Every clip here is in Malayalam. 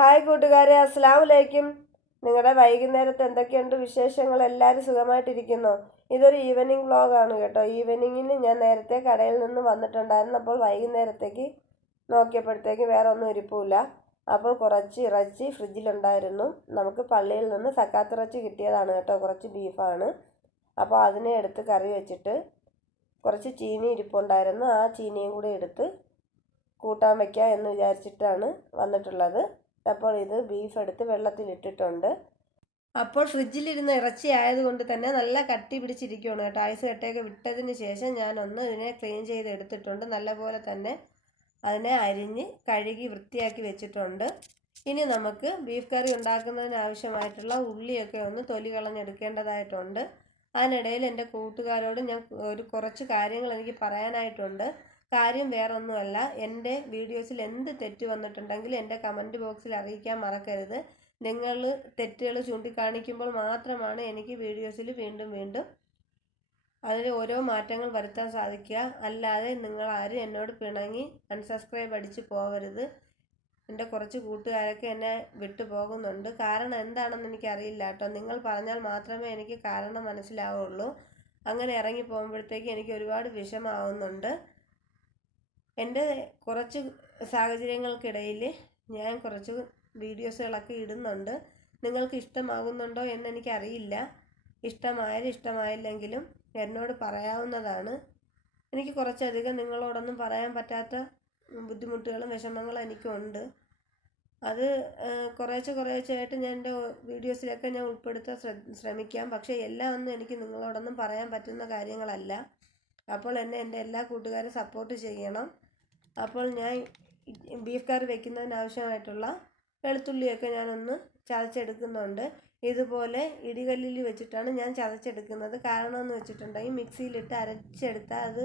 ഹായ് കൂട്ടുകാരെ അസ്സാം നിങ്ങളുടെ വൈകുന്നേരത്ത് എന്തൊക്കെയുണ്ട് വിശേഷങ്ങൾ? എല്ലാവരും സുഖമായിട്ടിരിക്കുന്നു? ഇതൊരു ഈവനിങ് വ്ളോഗാണ് കേട്ടോ. ഈവനിങ്ങിന് ഞാൻ നേരത്തെ കടയിൽ നിന്ന് വന്നിട്ടുണ്ടായിരുന്നു. അപ്പോൾ വൈകുന്നേരത്തേക്ക് നോക്കിയപ്പോഴത്തേക്ക് വേറെ ഒന്നും ഇരിപ്പില്ല അപ്പോൾ കുറച്ച് ഇറച്ചി ഫ്രിഡ്ജിലുണ്ടായിരുന്നു. നമുക്ക് പള്ളിയിൽ നിന്ന് സക്കാത്തിറച്ചി കിട്ടിയതാണ് കേട്ടോ. കുറച്ച് ബീഫാണ്. അപ്പോൾ അതിനെ എടുത്ത് കറി വെച്ചിട്ട് കുറച്ച് ചീനി ഇരിപ്പുണ്ടായിരുന്നു. ആ ചീനിയും കൂടി എടുത്ത് കൂട്ടാൻ വയ്ക്കുക എന്ന് വിചാരിച്ചിട്ടാണ് വന്നിട്ടുള്ളത്. അപ്പോൾ ഇത് ബീഫ് എടുത്ത് വെള്ളത്തിലിട്ടിട്ടുണ്ട്. അപ്പോൾ ഫ്രിഡ്ജിലിരുന്ന ഇറച്ചി ആയതുകൊണ്ട് തന്നെ നല്ല കട്ടി പിടിച്ചിരിക്കുകയാണ് കേട്ടോ. ഐസ് കട്ടയൊക്കെ വിട്ടതിന് ശേഷം ഞാനൊന്ന് ഇതിനെ ക്ലീൻ ചെയ്ത് എടുത്തിട്ടുണ്ട് നല്ലപോലെ തന്നെ അതിനെ അരിഞ്ഞ് കഴുകി വൃത്തിയാക്കി വെച്ചിട്ടുണ്ട്. ഇനി നമുക്ക് ബീഫ് കറി ഉണ്ടാക്കുന്നതിന് ആവശ്യമായിട്ടുള്ള ഉള്ളിയൊക്കെ ഒന്ന് തൊലി കളഞ്ഞെടുക്കേണ്ടതായിട്ടുണ്ട്. അതിനിടയിൽ എന്റെ കൂട്ടുകാരോട് ഞാൻ ഒരു കുറച്ച് കാര്യങ്ങൾ എനിക്ക് പറയാനായിട്ടുണ്ട്. കാര്യം വേറൊന്നുമല്ല. എന്റെ വീഡിയോസിൽ എന്ത് തെറ്റ് വന്നിട്ടുണ്ടെങ്കിൽ എന്റെ കമന്റ് ബോക്സിൽ അറിയിക്കാൻ മറക്കരുത്. നിങ്ങൾ തെറ്റുകൾ ചൂണ്ടിക്കാണിക്കുമ്പോൾ മാത്രമാണ് എനിക്ക് വീഡിയോസിൽ വീണ്ടും വീണ്ടും അതിൽ ഓരോ മാറ്റങ്ങൾ വരുത്താൻ സാധിക്കുക. അല്ലാതെ നിങ്ങൾ ആരും എന്നോട് പിണങ്ങി അൺസബ്സ്ക്രൈബ് അടിച്ച് പോകരുത് എന്റെ കുറച്ച് കൂട്ടുകാരൊക്കെ എന്നെ വിട്ടു പോകുന്നുണ്ട്. കാരണം എന്താണെന്ന് എനിക്കറിയില്ല കേട്ടോ. നിങ്ങൾ പറഞ്ഞാൽ മാത്രമേ എനിക്ക് കാരണം മനസ്സിലാവുള്ളൂ. അങ്ങനെ ഇറങ്ങി പോകുമ്പോഴത്തേക്ക് എനിക്ക് ഒരുപാട് വിഷമാവുന്നുണ്ട് എന്റെ കുറച്ച് സാഹചര്യങ്ങൾക്കിടയിൽ ഞാൻ കുറച്ച് വീഡിയോസുകളൊക്കെ ഇടുന്നുണ്ട്. നിങ്ങൾക്ക് ഇഷ്ടമാകുന്നുണ്ടോ എന്ന് എനിക്കറിയില്ല ഇഷ്ടമായാലും ഇഷ്ടമായില്ലെങ്കിലും എന്നോട് പറയാവുന്നതാണ്. എനിക്ക് കുറച്ചധികം നിങ്ങളോടൊന്നും പറയാൻ പറ്റാത്ത ബുദ്ധിമുട്ടുകളും വിഷമങ്ങളും എനിക്കുണ്ട്. അത് കുറേശ്ശെ കുറേശ്ശെയായിട്ട് ഞാൻ എന്റെ വീഡിയോസിലൊക്കെ ഞാൻ ഉൾപ്പെടുത്താൻ ശ്രമിക്കാം. പക്ഷേ എല്ലാം ഒന്നും എനിക്ക് നിങ്ങളോടൊന്നും പറയാൻ പറ്റുന്ന കാര്യങ്ങളല്ല. അപ്പോൾ എന്നെ എന്റെ എല്ലാ കൂട്ടുകാരും സപ്പോർട്ട് ചെയ്യണം. അപ്പോൾ ഞാൻ ബീഫ് കറി വെക്കുന്നതിനാവശ്യമായിട്ടുള്ള വെളുത്തുള്ളിയൊക്കെ ഞാനൊന്ന് ചതച്ചെടുക്കുന്നുണ്ട്. ഇതുപോലെ ഇടികല്ലിൽ വെച്ചിട്ടാണ് ഞാൻ ചതച്ചെടുക്കുന്നത്. കാരണം എന്ന് വെച്ചിട്ടുണ്ടെങ്കിൽ മിക്സിയിലിട്ട് അരച്ചെടുത്താൽ അത്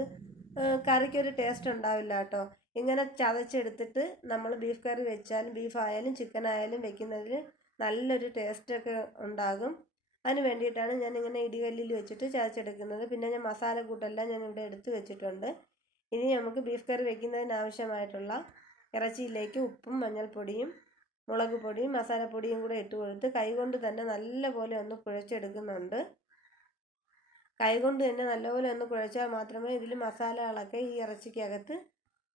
കറിക്കൊരു ടേസ്റ്റ് ഉണ്ടാവില്ല കേട്ടോ. ഇങ്ങനെ ചതച്ചെടുത്തിട്ട് നമ്മൾ ബീഫ് കറി വെച്ചാലും ബീഫ് ആയാലും ചിക്കൻ ആയാലും വെക്കുന്നതിൽ നല്ലൊരു ടേസ്റ്റൊക്കെ ഉണ്ടാകും. അതിന് വേണ്ടിയിട്ടാണ് ഞാൻ ഇങ്ങനെ ഇടികല്ലിൽ വെച്ചിട്ട് ചതച്ചെടുക്കുന്നത്. പിന്നെ ഞാൻ മസാല കൂട്ടെല്ലാം ഞാൻ ഇവിടെ എടുത്ത് വെച്ചിട്ടുണ്ട്. ഇനി നമുക്ക് ബീഫ് കറി വെക്കുന്നതിന് ആവശ്യമായിട്ടുള്ള ഇറച്ചിയിലേക്ക് ഉപ്പും മഞ്ഞൾപ്പൊടിയും മുളക് പൊടിയും മസാലപ്പൊടിയും കൂടെ ഇട്ട് കൊടുത്ത് കൈകൊണ്ട് തന്നെ നല്ലപോലെ ഒന്ന് കുഴച്ചെടുക്കുന്നുണ്ട്. കൈകൊണ്ട് തന്നെ നല്ലപോലെ ഒന്ന് കുഴച്ചാൽ മാത്രമേ ഇതിൽ മസാലകളൊക്കെ ഈ ഇറച്ചിക്കകത്ത്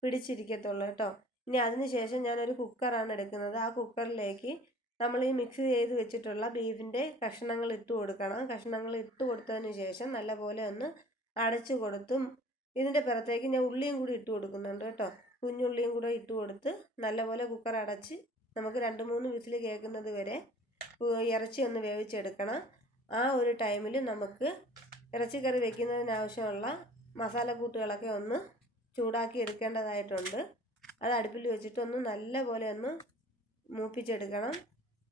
പിടിച്ചിരിക്കത്തുള്ളൂ കേട്ടോ. ഇനി അതിന് ശേഷം ഞാനൊരു കുക്കറാണ് എടുക്കുന്നത്. ആ കുക്കറിലേക്ക് നമ്മൾ ഈ മിക്സ് ചെയ്ത് വെച്ചിട്ടുള്ള ബീഫിന്റെ കഷ്ണങ്ങൾ ഇട്ട് കൊടുക്കണം. കഷ്ണങ്ങൾ ഇട്ട് കൊടുത്തതിന് ശേഷം നല്ലപോലെ ഒന്ന് അടച്ചു കൊടുത്തും ഇതിന്റെ പുറത്തേക്ക് ഞാൻ ഉള്ളിയും കൂടി ഇട്ട് കൊടുക്കുന്നുണ്ട് കേട്ടോ. കുഞ്ഞുള്ളിയും കൂടെ ഇട്ട് കൊടുത്ത് നല്ലപോലെ കുക്കർ അടച്ച് നമുക്ക് രണ്ട് മൂന്ന് വിസിൽ കേൾക്കുന്നത് വരെ ഇറച്ചി ഒന്ന് വേവിച്ചെടുക്കണം. ആ ഒരു ടൈമിൽ നമുക്ക് ഇറച്ചിക്കറി വെക്കുന്നതിനാവശ്യമുള്ള മസാലക്കൂട്ടുകളൊക്കെ ഒന്ന് ചൂടാക്കി എടുക്കേണ്ടതായിട്ടുണ്ട്. അത് അടുപ്പിൽ വെച്ചിട്ടൊന്ന് നല്ലപോലെ ഒന്ന് മൂപ്പിച്ചെടുക്കണം.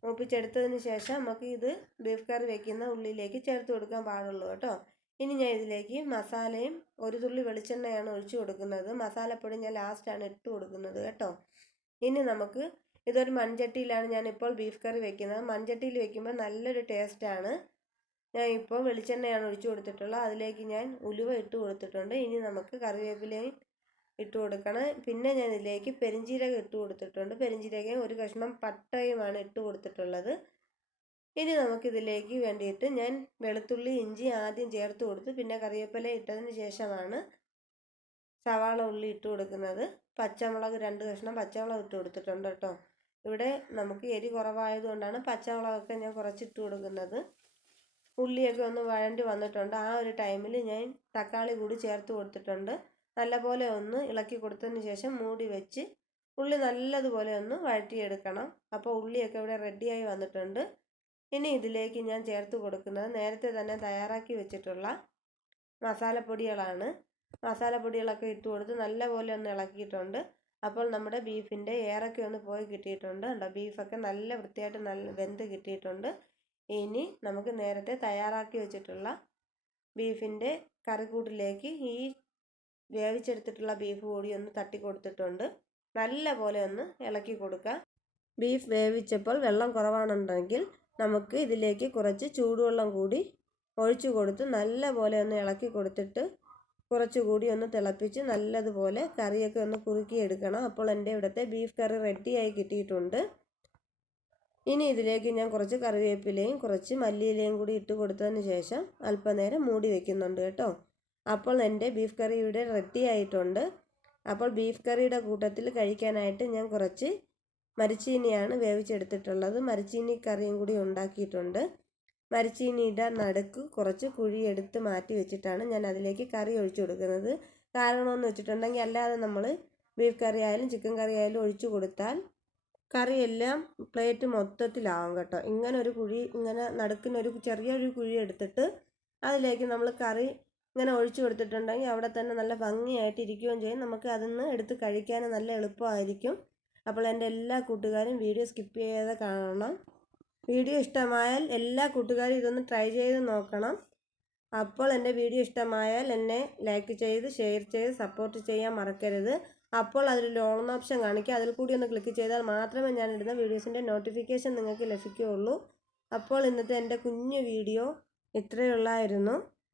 മൂപ്പിച്ചെടുത്തതിന് ശേഷം നമുക്ക് ഇത് ബീഫ് കറി വെക്കുന്ന ഉള്ളിലേക്ക് ചേർത്ത് കൊടുക്കാൻ പാടുള്ളൂ കേട്ടോ. ഇനി ഞാൻ ഇതിലേക്ക് മസാലയും ഒരു തുള്ളി വെളിച്ചെണ്ണയാണ് ഒഴിച്ചു കൊടുക്കുന്നത്. മസാലപ്പൊടി ഞാൻ ലാസ്റ്റാണ് ഇട്ട് കൊടുക്കുന്നത് കേട്ടോ. ഇനി നമുക്ക് ഇതൊരു മൺചട്ടിയിലാണ് ഞാനിപ്പോൾ ബീഫ് കറി വെക്കുന്നത്. മൺചട്ടിയിൽ വെക്കുമ്പോൾ നല്ലൊരു ടേസ്റ്റാണ് ഞാൻ ഇപ്പോൾ വെളിച്ചെണ്ണയാണ് ഒഴിച്ചു കൊടുത്തിട്ടുള്ളത്. അതിലേക്ക് ഞാൻ ഉലുവ ഇട്ട് കൊടുത്തിട്ടുണ്ട്. ഇനി നമുക്ക് കറിവേപ്പിലയും ഇട്ട് കൊടുക്കണം. പിന്നെ ഞാൻ ഇതിലേക്ക് പെരിഞ്ചീരകം ഇട്ട് കൊടുത്തിട്ടുണ്ട്. പെരിഞ്ചീരകം ഒരു കഷ്ണം പട്ടയുമാണ് ഇട്ട് കൊടുത്തിട്ടുള്ളത്. ഇനി നമുക്കിതിലേക്ക് വേണ്ടിയിട്ട് ഞാൻ വെളുത്തുള്ളി ഇഞ്ചി ആദ്യം ചേർത്ത് കൊടുത്ത്. പിന്നെ കറിവേപ്പില ഇട്ടതിന് ശേഷമാണ് സവാള ഉള്ളി ഇട്ട് കൊടുക്കുന്നത്. പച്ചമുളക് രണ്ട് കഷ്ണം പച്ചമുളക് ഇട്ട് കൊടുത്തിട്ടുണ്ട് കേട്ടോ. ഇവിടെ നമുക്ക് എരി കുറവായതുകൊണ്ടാണ് പച്ചമുളകൊക്കെ ഞാൻ കുറച്ചിട്ട് കൊടുക്കുന്നത്. ഉള്ളിയൊക്കെ ഒന്ന് വഴണ്ടി വന്നിട്ടുണ്ട്. ആ ഒരു ടൈമിൽ ഞാൻ തക്കാളി കൂടി ചേർത്ത് കൊടുത്തിട്ടുണ്ട്. നല്ലപോലെ ഒന്ന് ഇളക്കി കൊടുത്തതിന് ശേഷം മൂടി വെച്ച് ഉള്ളി നല്ലതുപോലെ ഒന്ന് വഴറ്റിയെടുക്കണം. അപ്പോൾ ഉള്ളിയൊക്കെ ഇവിടെ റെഡിയായി വന്നിട്ടുണ്ട്. ഇനി ഇതിലേക്ക് ഞാൻ ചേർത്ത് കൊടുക്കുന്നത് നേരത്തെ തന്നെ തയ്യാറാക്കി വെച്ചിട്ടുള്ള മസാലപ്പൊടികളാണ്. മസാലപ്പൊടികളൊക്കെ ഇട്ട് കൊടുത്ത് നല്ലപോലെ ഒന്ന് ഇളക്കിയിട്ടുണ്ട്. അപ്പോൾ നമ്മുടെ ബീഫിന്റെ ഏറൊക്കെ ഒന്ന് പോയി കിട്ടിയിട്ടുണ്ട്. ഉണ്ടോ ബീഫൊക്കെ നല്ല വൃത്തിയായിട്ട് നല്ല വെന്ത് കിട്ടിയിട്ടുണ്ട്. ഇനി നമുക്ക് നേരത്തെ തയ്യാറാക്കി വെച്ചിട്ടുള്ള ബീഫിന്റെ കറിക്കൂട്ടിലേക്ക് ഈ വേവിച്ചെടുത്തിട്ടുള്ള ബീഫ് കൂടി ഒന്ന് തട്ടി കൊടുത്തിട്ടുണ്ട്. നല്ല പോലെ ഒന്ന് ഇളക്കി കൊടുക്കുക. ബീഫ് വേവിച്ചപ്പോൾ വെള്ളം കുറവാണെന്നുണ്ടെങ്കിൽ നമുക്ക് ഇതിലേക്ക് കുറച്ച് ചൂടുവെള്ളം കൂടി ഒഴിച്ചു കൊടുത്ത് നല്ല പോലെ ഒന്ന് ഇളക്കി കൊടുത്തിട്ട് കുറച്ചുകൂടി ഒന്ന് തിളപ്പിച്ച് നല്ലതുപോലെ കറിയൊക്കെ ഒന്ന് കുറുക്കിയെടുക്കണം. അപ്പോൾ എന്റെ ഇവിടുത്തെ ബീഫ് കറി റെഡിയായി കിട്ടിയിട്ടുണ്ട്. ഇനി ഇതിലേക്ക് ഞാൻ കുറച്ച് കറിവേപ്പിലയും കുറച്ച് മല്ലിയിലയും കൂടി ഇട്ട് കൊടുത്തതിന് ശേഷം അല്പനേരം മൂടി വെക്കുന്നുണ്ട് കേട്ടോ. അപ്പോൾ എന്റെ ബീഫ് കറി ഇവിടെ റെഡി ആയിട്ടുണ്ട്. അപ്പോൾ ബീഫ് കറിയുടെ കൂട്ടത്തിൽ കഴിക്കാനായിട്ട് ഞാൻ കുറച്ച് മരിച്ചീനിയാണ് വേവിച്ചെടുത്തിട്ടുള്ളത്. മരിച്ചീനി കറിയും കൂടി ഉണ്ടാക്കിയിട്ടുണ്ട്. മരിച്ചീനിയുടെ നടുക്ക് കുറച്ച് കുഴിയെടുത്ത് മാറ്റി വെച്ചിട്ടാണ് ഞാൻ അതിലേക്ക് കറി ഒഴിച്ചു കൊടുക്കുന്നത്. കാരണമെന്ന് വെച്ചിട്ടുണ്ടെങ്കിൽ അല്ലാതെ നമ്മൾ ബീഫ് കറി ആയാലും ചിക്കൻ കറി ആയാലും ഒഴിച്ചു കൊടുത്താൽ കറിയെല്ലാം പ്ലേറ്റ് മൊത്തത്തിലാവും കേട്ടോ. ഇങ്ങനെ ഒരു കുഴി ഇങ്ങനെ നടുക്കിനൊരു ചെറിയൊരു കുഴി എടുത്തിട്ട് അതിലേക്ക് നമ്മൾ കറി ഇങ്ങനെ ഒഴിച്ചു കൊടുത്തിട്ടുണ്ടെങ്കിൽ അവിടെ തന്നെ നല്ല ഭംഗിയായിട്ട് ഇരിക്കുകയും ചെയ്യും. നമുക്ക് അതിൽ നിന്ന് എടുത്ത് കഴിക്കാൻ നല്ല എളുപ്പമായിരിക്കും. അപ്പോൾ എന്റെ എല്ലാ കൂട്ടുകാരും വീഡിയോ സ്കിപ്പ് ചെയ്യാതെ കാണണം. വീഡിയോ ഇഷ്ടമായാൽ എല്ലാ കൂട്ടുകാരും ഇതൊന്ന് ട്രൈ ചെയ്ത് നോക്കണം. അപ്പോൾ എന്റെ വീഡിയോ ഇഷ്ടമായാൽ എന്നെ ലൈക്ക് ചെയ്ത് ഷെയർ ചെയ്ത് സപ്പോർട്ട് ചെയ്യാൻ മറക്കരുത്. അപ്പോൾ അതിൽ ലോൺ ഓപ്ഷൻ കാണിക്കുക അതിൽ കൂടി ഒന്ന് ക്ലിക്ക് ചെയ്താൽ മാത്രമേ ഞാൻ ഇടുന്ന വീഡിയോസിന്റെ നോട്ടിഫിക്കേഷൻ നിങ്ങൾക്ക് ലഭിക്കുകയുള്ളൂ. അപ്പോൾ ഇന്നത്തെ എന്റെ കുഞ്ഞു വീഡിയോ ഇത്രയുള്ളായിരുന്നു